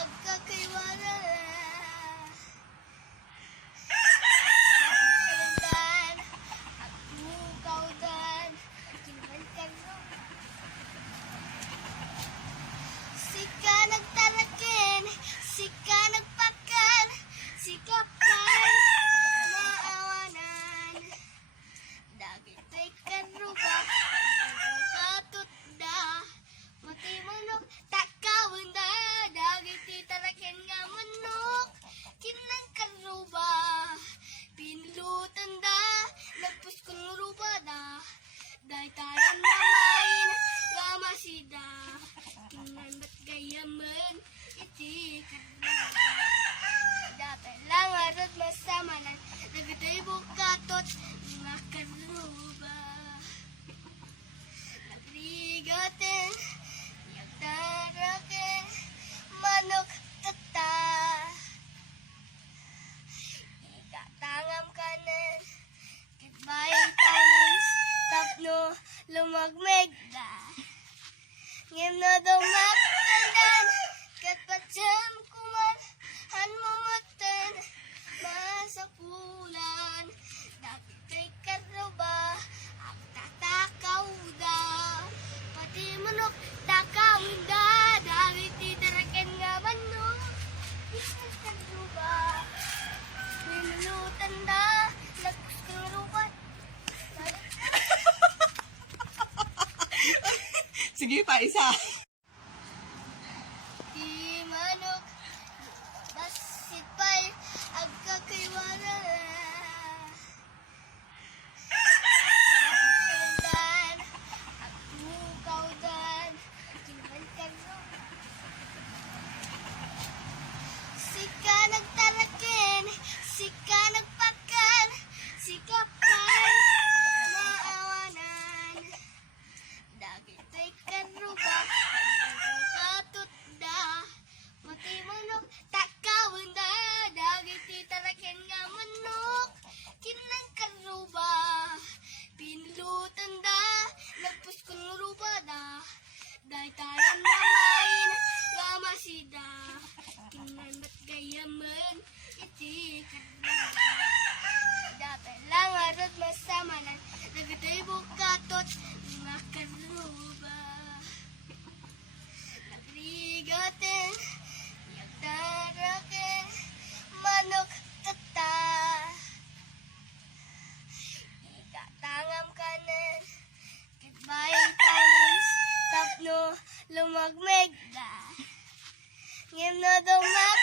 agkakaiwala. Sika nagtalakin, sika nagpakan, sika pa'y maawanan. Dagito'y karuba, katutda, mati manok, takawin na. Dagito'y talakin nga manok, kinang karuba. Pinlutan da, nagpus kong ruba da. Dahil tayo namain, nga masida. Tingnan ba't gayaman, iti karuba. Dapat lang arot masamanan, nagito'y bukatot, nga karuba. Nagrigatin, yagdarakin, manok tata. Ikatangam kanan, kitbay tangis, tapno lumagmeg da. Ngem na dumaktandan, katpatsam kuman, han mamatan, masapulan. Dagito'y karuba, ang tatakaw da. Pati manok, takaw da. Dagito'y tarakan nga manok, isang karuba. Pinulutan da, lagpus kong rubat. Sige pa, isa. Di manok, basit pa'y agkakaiwala. Agkakandan, agmukawdan, kinabalikan mo. Sika nagtalakin, sika nagpakan, sika pa'y maawanan. Dagito'y karuba, katutda, mati manok, takawin da. Dagito'y talakin nga manok, kinang karuba. Pinlutan da, nagpus kong ruba da. Dahil tayo namain, nga masida. Tingnan ba't gayaman, iti karuba. Dapat lang arot masamanan, nagito'y bukatot, nga karuba. Nagrigatin, yagdarakin, manok tata. Ikatangam kanan, kitbay tangis, tapno lumagmeg da. Ngem na dumak